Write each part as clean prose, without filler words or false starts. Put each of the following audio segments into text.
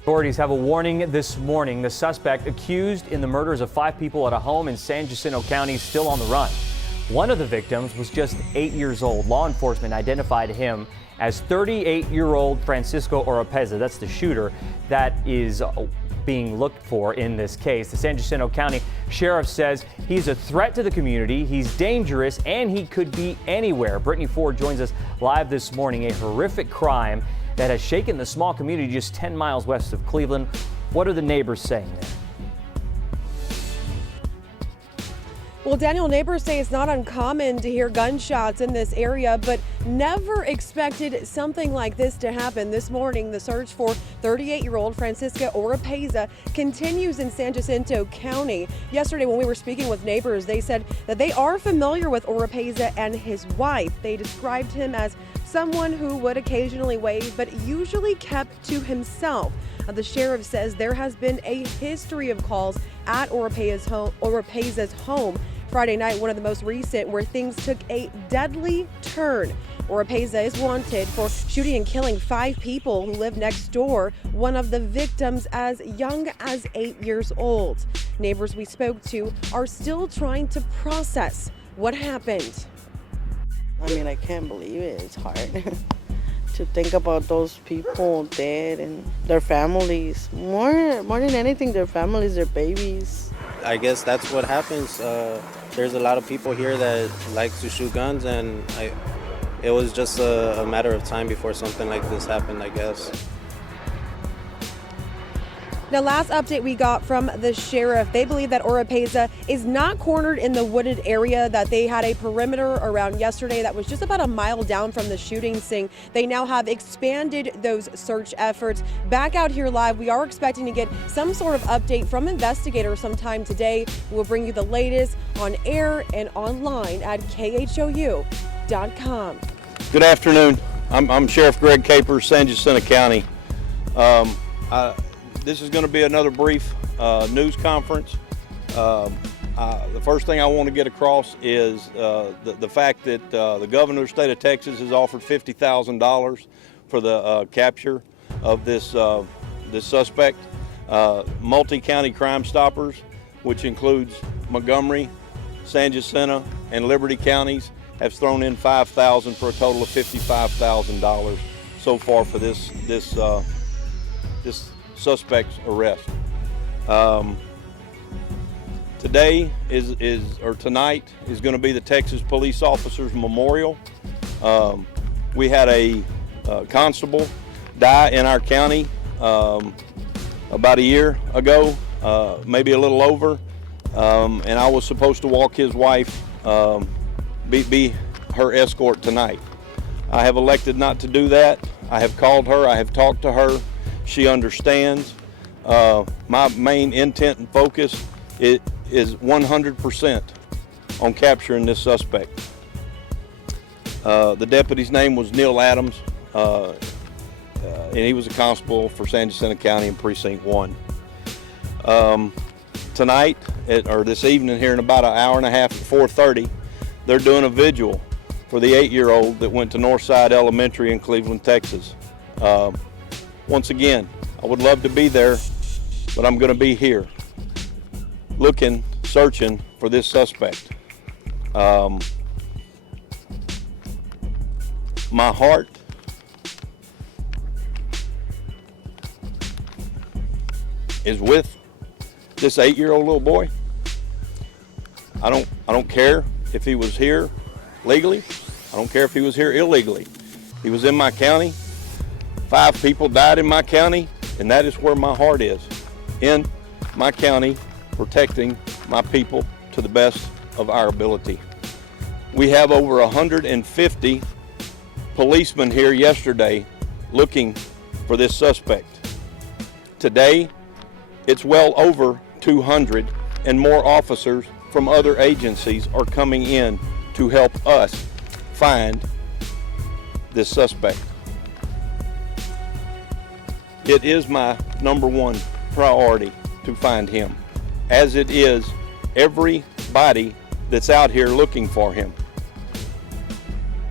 Authorities have a warning this morning. The suspect accused in the murders of 5 people at a home in San Jacinto County is still on the run. One of the victims was just 8 years old. Law enforcement identified him as 38-year-old Francisco Oropeza. That's the shooter that is being looked for in this case. The San Jacinto County Sheriff says he's a threat to the community, he's dangerous, and he could be anywhere. Brittany Ford joins us live this morning. A horrific crime that has shaken the small community just 10 miles west of Cleveland. What are the neighbors saying there? Well, Daniel, neighbors say it's not uncommon to hear gunshots in this area, but never expected something like this to happen. This morning, the search for 38-year-old Francisco Oropeza continues in San Jacinto County. Yesterday, when we were speaking with neighbors, they said that they are familiar with Oropeza and his wife. They described him as someone who would occasionally wave, but usually kept to himself. The sheriff says there has been a history of calls at Oropeza's home. Friday night, one of the most recent, where things took a deadly turn. Oropeza is wanted for shooting and killing 5 people who live next door, one of the victims as young as 8 years old. Neighbors we spoke to are still trying to process what happened. I mean, I can't believe it. It's hard to think about those people dead and their families. More than anything, their families, their babies. I guess that's what happens. There's a lot of people here that like to shoot guns, and it was just a matter of time before something like this happened, I guess. Now, last update we got from the sheriff, they believe that Oropeza is not cornered in the wooded area, that they had a perimeter around yesterday that was just about a mile down from the shooting scene. They now have expanded those search efforts. Back out here live, we are expecting to get some sort of update from investigators sometime today. We'll bring you the latest on air and online at khou.com. Good afternoon. I'm Sheriff Greg Capers, San Jacinto County. This is going to be another brief news conference. The first thing I want to get across is the fact that the governor of the state of Texas has offered $50,000 for the capture of this suspect. Multi-county Crime Stoppers, which includes Montgomery, San Jacinto, and Liberty counties, have thrown in $5,000 for a total of $55,000 so far for this suspect's arrest. Tonight is going to be the Texas Police Officers Memorial. We had a constable die in our county about a year ago, maybe a little over, and I was supposed to walk his wife, be her escort tonight. I have elected not to do that. I have called her, I have talked to her. She understands. My main intent and focus is 100% on capturing this suspect. The deputy's name was Neil Adams, and he was a constable for San Jacinto County in Precinct 1. Tonight, or this evening here in about an hour and a half at 4:30, they're doing a vigil for the 8-year-old that went to Northside Elementary in Cleveland, Texas. Once again, I would love to be there, but I'm going to be here looking, searching for this suspect. My heart is with this 8-year-old little boy. I don't care if he was here legally. I don't care if he was here illegally. He was in my county. 5 people died in my county, and that is where my heart is, in my county, protecting my people to the best of our ability. We have over 150 policemen here yesterday looking for this suspect. Today, it's well over 200, and more officers from other agencies are coming in to help us find this suspect. It is my #1 priority to find him, as it is everybody that's out here looking for him.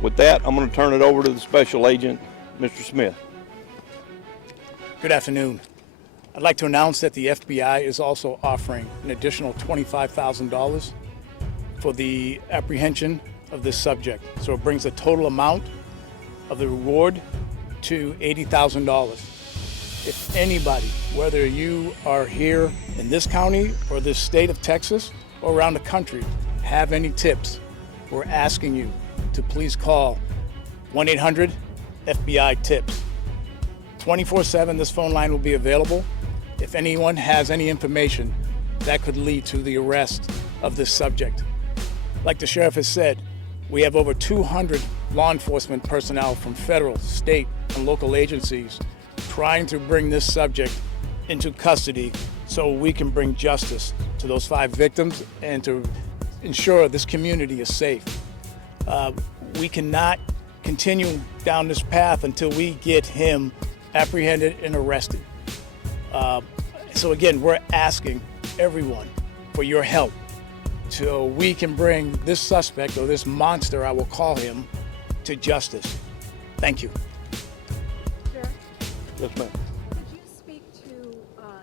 With that, I'm going to turn it over to the special agent, Mr. Smith. Good afternoon. I'd like to announce that the FBI is also offering an additional $25,000 for the apprehension of this subject. So it brings the total amount of the reward to $80,000. If anybody, whether you are here in this county or this state of Texas or around the country, have any tips, we're asking you to please call 1-800-FBI-TIPS. 24/7, this phone line will be available. If anyone has any information that could lead to the arrest of this subject. Like the sheriff has said, we have over 200 law enforcement personnel from federal, state, and local agencies trying to bring this subject into custody so we can bring justice to those 5 victims and to ensure this community is safe. We cannot continue down this path until we get him apprehended and arrested. So again, we're asking everyone for your help so we can bring this suspect, or this monster, I will call him, to justice. Thank you. Sheriff, Yes, ma'am. could you speak to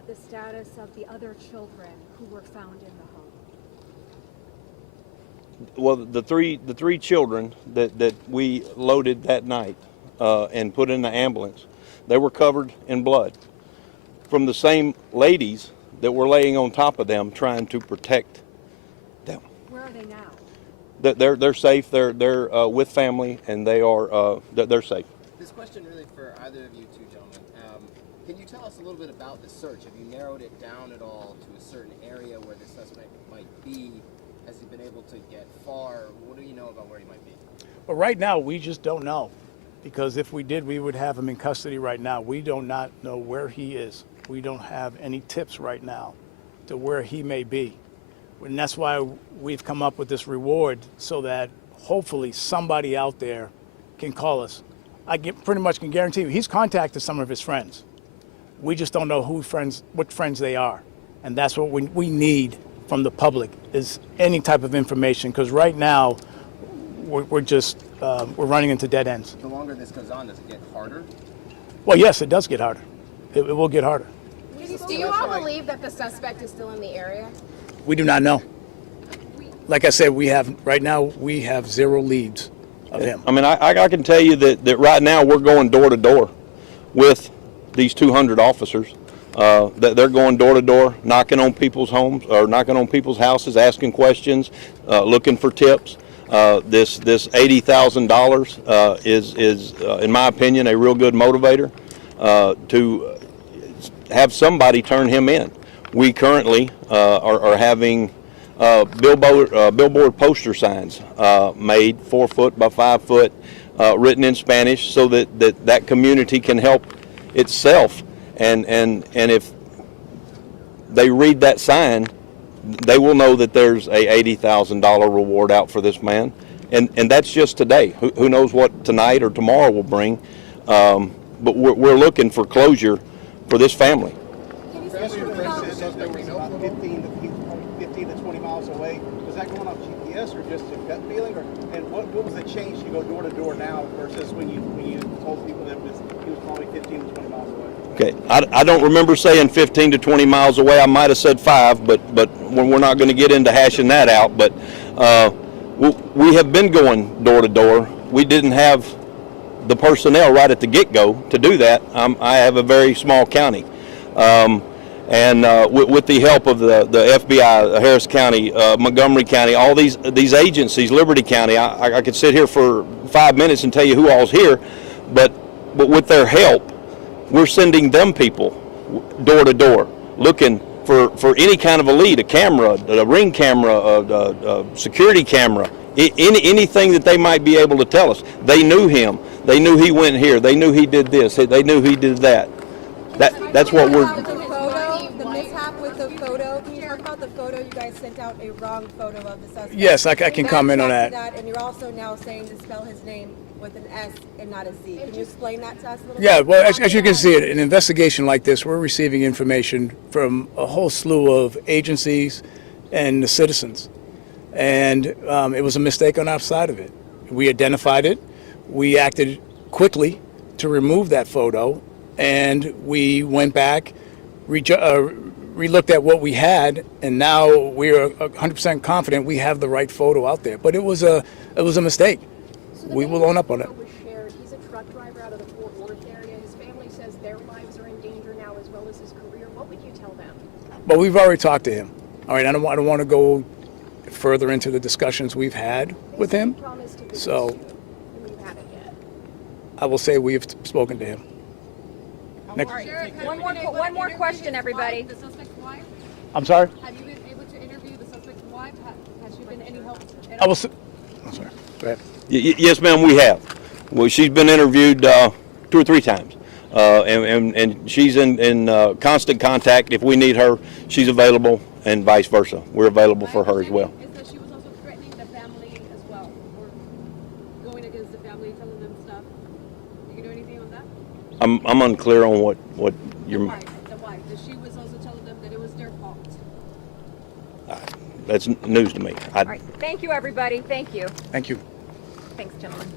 the status of the other children who were found in the home? Well, the three children that we loaded that night and put in the ambulance, they were covered in blood from the same ladies that were laying on top of them trying to protect them. Where are they now? They're safe. They're with family, and they're safe. This question really for either of you two gentlemen. Can you tell us a little bit about the search? Have you narrowed it down at all to a certain area where the suspect might be? Has he been able to get far? What do you know about where he might be? But right now, we just don't know. Because if we did, we would have him in custody right now. We do not know where he is. We don't have any tips right now to where he may be. And that's why we've come up with this reward, so that hopefully somebody out there can call us. Pretty much can guarantee you, he's contacted some of his friends. We just don't know what friends they are. And that's what we need from the public, is any type of information, because right now we're running into dead ends. The longer this goes on, does it get harder? Well, yes, it does get harder. It will get harder. Do you all believe that the suspect is still in the area? We do not know. Like I said, right now we have 0 leads of him. I mean, I can tell you that right now we're going door to door with these 200 officers. That they're going door to door, knocking on people's homes or knocking on people's houses, asking questions, looking for tips. This $80,000 is in my opinion, a real good motivator to have somebody turn him in. We currently are having billboard poster signs made 4 foot by 5 foot, written in Spanish, so that community can help itself. And if they read that sign, they will know that there's a $80,000 reward out for this man, and that's just today. Who knows what tonight or tomorrow will bring? But we're looking for closure for this family. Can you Professor speak Brent about said the suspect was about 15 to 20 miles away. Was that going off GPS or just a gut feeling? And what was the change to go door to door now versus when you told people that he was probably 15 to 20 miles away? Okay, I don't remember saying 15 to 20 miles away. I might have said 5, but we're not going to get into hashing that out. But we have been going door to door. We didn't have the personnel right at the get-go to do that. I have a very small county. And with the help of the FBI, Harris County, Montgomery County, all these agencies, Liberty County, I could sit here for 5 minutes and tell you who all's here, but with their help, we're sending them people door to door, looking for any kind of a lead, a camera, a ring camera, a security camera, anything that they might be able to tell us. They knew him. They knew he went here. They knew he did this. They knew he did that. That's what we're. The mishap with the photo. Can you talk about the photo? You guys sent out a wrong photo of the suspect. Yes, I can comment on that. And you're also now saying to spell his name with an S and not a Z. Can you explain that to us a little bit? Yeah, well, as you can see, an investigation like this, we're receiving information from a whole slew of agencies and the citizens. and it was a mistake on our side of it. We identified it. We acted quickly to remove that photo, and we went back, re-looked at what we had, and now we're 100% confident we have the right photo out there. But it was a mistake. We will own up on it. Was shared. He's a truck driver out of the Fort Worth area. His family says their lives are in danger now as well as his career. What would you tell them? But we've already talked to him. All right, I don't want to go further into the discussions we've had with him. So I will say we've spoken to him. Next. One more question, everybody. The suspect's wife? I'm sorry? Have you been able to interview the suspect's wife? Has she been any help? I'm sorry. Go ahead. Yes, ma'am, we have. Well, she's been interviewed 2 or 3 times. And she's in constant contact. If we need her, she's available, and vice versa. We're available for her as well. Is that she was also threatening the family as well, or going against the family, telling them stuff? You can do anything on that? I'm unclear on what you're. The wife. That she was also telling them that it was their fault. That's news to me. All right. Thank you, everybody. Thank you. Thank you. Thanks, gentlemen.